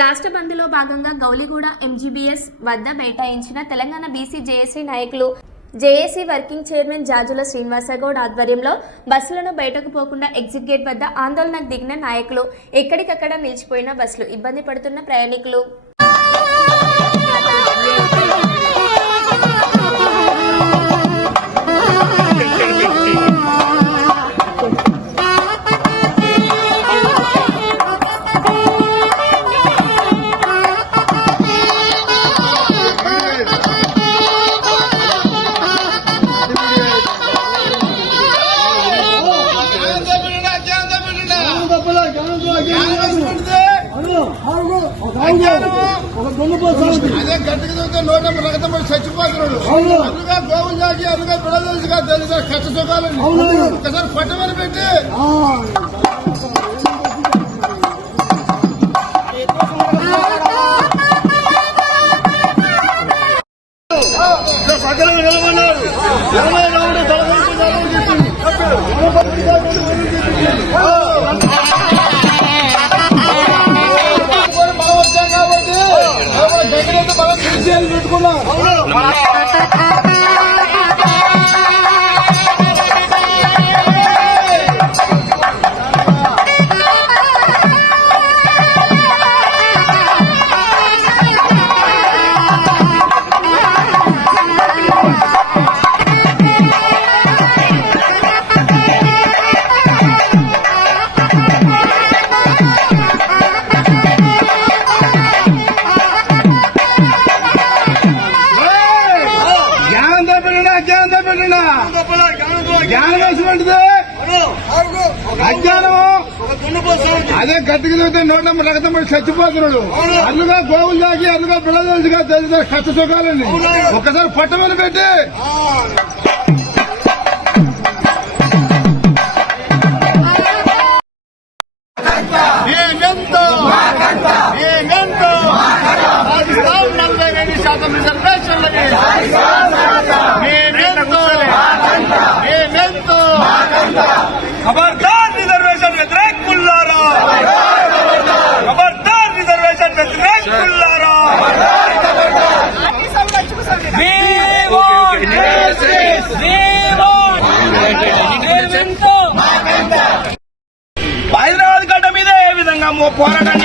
రాష్ట్ర బంద్లో భాగంగా గౌలిగూడ ఎంజీబీఎస్ వద్ద బైఠాయించిన తెలంగాణ బీసీ జేఏసీ నాయకులు JAC working chairman Jajula Srinivasgoud ఆధ్వర్యంలో బస్సులను బయటకు పోకుండా ఎగ్జిట్ గేట్ వద్ద ఆందోళనకు దిగిన నాయకులు ఎక్కడికక్కడ నిలిచిపోయిన బస్సులు ఇబ్బంది పడుతున్న ప్రయాణికులు. అదే గట్టిగా చదివితే నూట రక్తం పడి చచ్చిపోతున్నాడు. అందుగా గోవులు జాకి అందుగా బిడదలుసుగా తెలుసు కష్ట సుఖాలని ఒకసారి పట్టమని పెట్టి. సకలం నిలబడినారు జ్ఞానం వేసినది అజ్ఞానము. అదే గట్టిగా చదివితే నూట రక్తం పడి చచ్చిపోతున్నాడు అందుగా గోవులు జాకి అందుగా బిడదలుసుగా తెలుసు కష్ట సుఖాలని ఒకసారి పట్టమని పెట్టి. खबरदार रिजर्वेशन व्यतिरेक मुल्लारा खबरदार रिजर्वेशन व्यतिरेक मुल्लारा We want justice. We want Hyderabad గడ్డ మీద ఏ విధంగా మో- పోరాటం చేస్తా ఉన్నారంటే